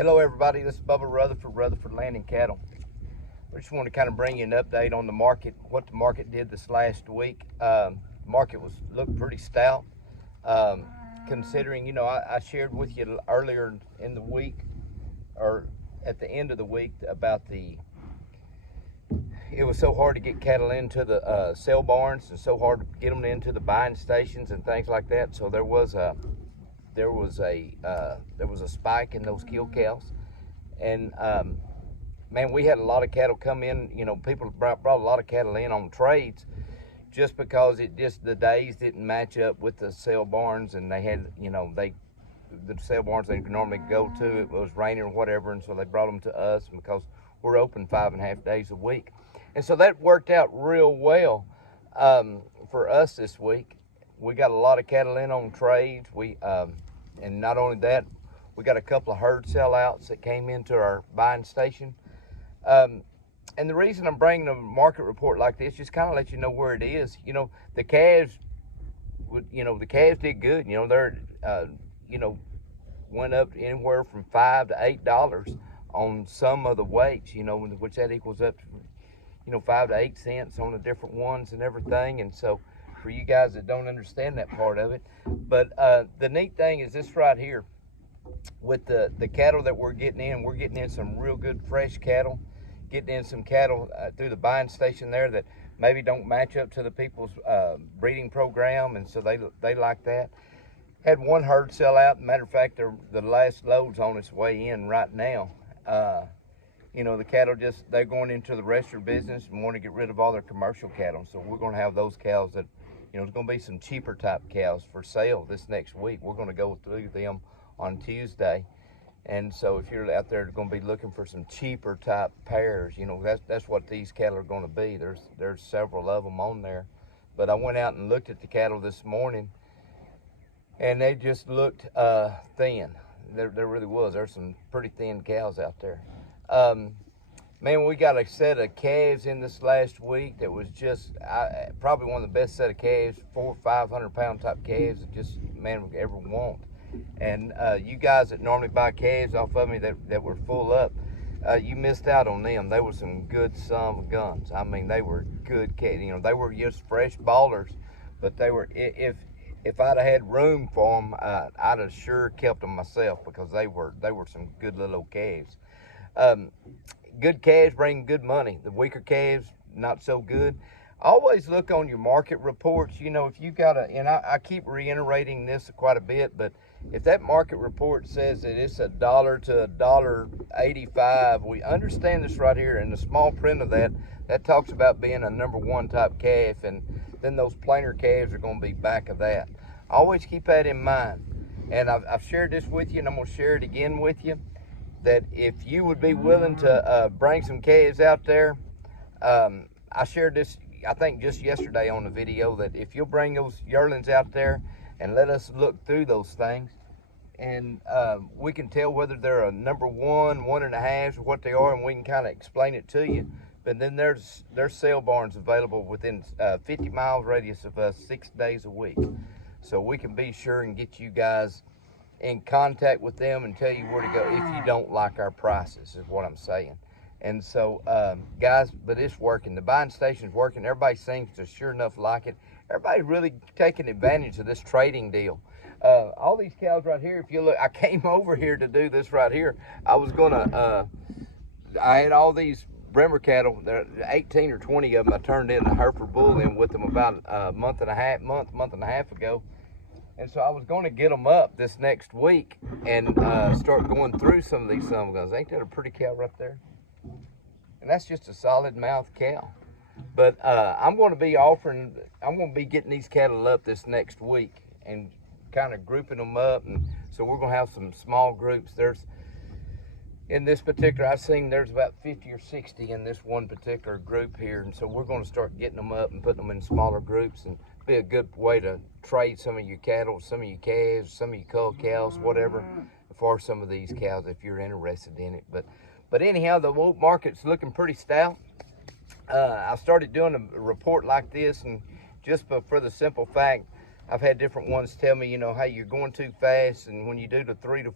Hello everybody, this is Bubba Rutherford, Rutherford Land and Cattle. I just want to kind of bring you an update on the market, what the market did this last week. The market looked pretty stout, considering, I shared with you earlier in the week, or at the end of the week, about it was so hard to get cattle into the sale barns and so hard to get them into the buying stations and things like that. So there was a spike in those kill cows, and man, we had a lot of cattle come in. People brought a lot of cattle in on trades just because the days didn't match up with the sale barns, and they had the sale barns they normally go to, it was raining or whatever, and so they brought them to us because we're open 5.5 days a week, and so that worked out real well for us this week. We got a lot of cattle in on trades. And not only that, we got a couple of herd sellouts that came into our buying station. And the reason I'm bringing a market report like this, just kind of let you know where it is. The calves, the calves did good. They're, went up anywhere from $5 to $8 on some of the weights. Which that equals up to, 5 to 8 cents on the different ones and everything. And so, for you guys that don't understand that part of it, but the neat thing is this right here. With the cattle that we're getting in some real good fresh cattle, getting in some cattle through the buying station there that maybe don't match up to the people's breeding program, and so they like that. Had one herd sell out. Matter of fact, the last load's on its way in right now. The cattle they're going into the restaurant business and want to get rid of all their commercial cattle, so we're going to have those cows that, there's going to be some cheaper type cows for sale this next week. We're going to go through them on Tuesday. And so if you're out there going to be looking for some cheaper type pairs, that's what these cattle are going to be. There's several of them on there. But I went out and looked at the cattle this morning, and they just looked thin. There really was. There's some pretty thin cows out there. Man, we got a set of calves in this last week that was just probably one of the best set of calves, 400 or 500 pound type calves that just man would ever want. And you guys that normally buy calves off of me that were full up, you missed out on them. They were some good guns. I mean, they were good calves. They were just fresh ballers, but they were, if I'd have had room for them, I'd have sure kept them myself, because they were some good little calves. Good calves bring good money. The weaker calves, not so good. Always look on your market reports. If you got and I keep reiterating this quite a bit, but if that market report says that it's $1 to $1.85, we understand this right here in the small print of that talks about being a number one type calf, and then those plainer calves are going to be back of that. Always keep that in mind. And I've shared this with you, and I'm going to share it again with you, that if you would be willing to bring some calves out there, I shared this, I think, just yesterday on the video, that if you'll bring those yearlings out there and let us look through those things, and we can tell whether they're a number one, 1.5, or what they are, and we can kind of explain it to you. But then there's sale barns available within 50 miles radius of us 6 days a week. So we can be sure and get you guys in contact with them and tell you where to go if you don't like our prices, is what I'm saying. And so, guys, but it's working. The buying station's working. Everybody seems to sure enough like it. Everybody's really taking advantage of this trading deal. All these cows right here, if you look, I came over here to do this right here. I was gonna, I had all these Bremer cattle, there 18 or 20 of them. I turned in a Hereford bull in with them about a month and a half ago. And so I was going to get them up this next week and start going through some of these guns. Ain't that a pretty cow right there? And that's just a solid mouth cow. But I'm going to be getting these cattle up this next week and kind of grouping them up. And so we're going to have some small groups. In this particular, I've seen there's about 50 or 60 in this one particular group here. And so we're going to start getting them up and putting them in smaller groups, and be a good way to trade some of your cattle, some of your calves, some of your cull cows, whatever, for some of these cows if you're interested in it. But anyhow, the wool market's looking pretty stout. I started doing a report like this, and just for the simple fact, I've had different ones tell me, you know, hey, you're going too fast, and when you do the 3 to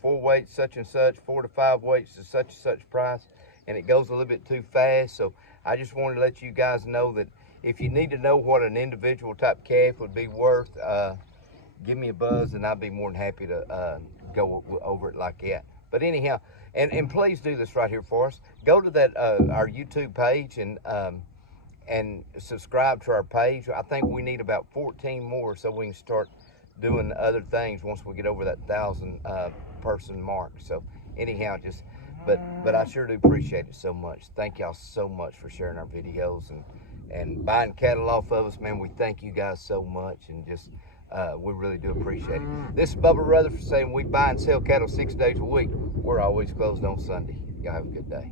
4 weights, such and such, 4 to 5 weights to such and such price, and it goes a little bit too fast. So I just wanted to let you guys know that if you need to know what an individual type calf would be worth, give me a buzz, and I'd be more than happy to go over it like that. But anyhow, and please do this right here for us. Go to that our YouTube page and subscribe to our page. I think we need about 14 more so we can start doing other things once we get over that 1,000 person mark. So anyhow, but I sure do appreciate it so much. Thank y'all so much for sharing our videos and buying cattle off of us, man. We thank you guys so much, and just we really do appreciate it. This is Bubba Rutherford saying we buy and sell cattle 6 days a week. We're always closed on Sunday. Y'all have a good day.